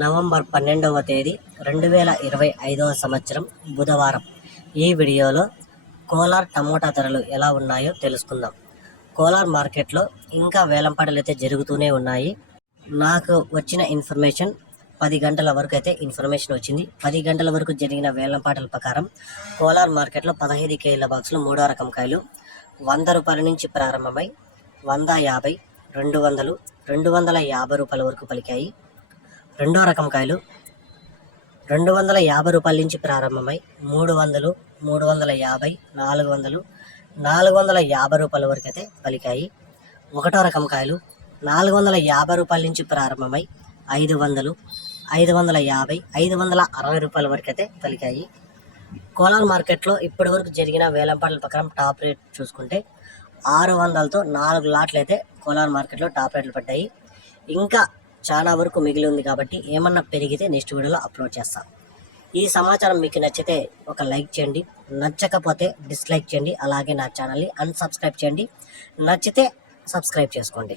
November పన్నెండవ తేదీ రెండు వేల ఇరవై ఐదవ సంవత్సరం బుధవారం. ఈ వీడియోలో కోలార్ టమోటా ధరలు ఎలా ఉన్నాయో తెలుసుకుందాం. కోలార్ మార్కెట్లో ఇంకా వేలంపాటలు అయితే జరుగుతూనే ఉన్నాయి. నాకు వచ్చిన ఇన్ఫర్మేషన్ పది గంటల వరకు అయితే ఇన్ఫర్మేషన్ వచ్చింది. పది గంటల వరకు జరిగిన వేలంపాటల ప్రకారం కోలార్ మార్కెట్లో పదహైదు కేజీల బాక్సులు మూడో రకం కాయలు వంద రూపాయల నుంచి ప్రారంభమై వంద యాభై రెండు వందలు రెండు వందల యాభై రూపాయల వరకు పలికాయి. రెండో రకం కాయలు. రెండు వందల యాభై రూపాయల నుంచి ప్రారంభమై మూడు వందలు మూడు వందల యాభై నాలుగు వందలు నాలుగు వందల యాభై రూపాయల వరకు అయితే పలికాయి. ఒకటో రకం కాయలు. నాలుగు వందల యాభై రూపాయల నుంచి ప్రారంభమై ఐదు వందలు ఐదు వందల యాభై ఐదు వందల అరవై రూపాయల వరకు అయితే పలికాయి. కోలార్ మార్కెట్లో ఇప్పటి వరకు జరిగిన వేలంపాట్ల ప్రకారం టాప్ రేట్ చూసుకుంటే ఆరు వందలతో నాలుగు లాట్లు అయితే కోలార్ మార్కెట్లో టాప్ రేట్లు పడ్డాయి. ఇంకా చాలా వరకు మిగిలి ఉంది కాబట్టి ఏమన్నా పెరిగితే నెక్స్ట్ వీడియోలో అప్లోడ్ చేస్తాను ఈ సమాచారం మీకు నచ్చితే ఒక లైక్ చేయండి నచ్చకపోతే డిస్లైక్ చేయండి అలాగే నా ఛానల్ని అన్సబ్స్క్రైబ్ చేయండి నచ్చితే సబ్స్క్రైబ్ చేసుకోండి.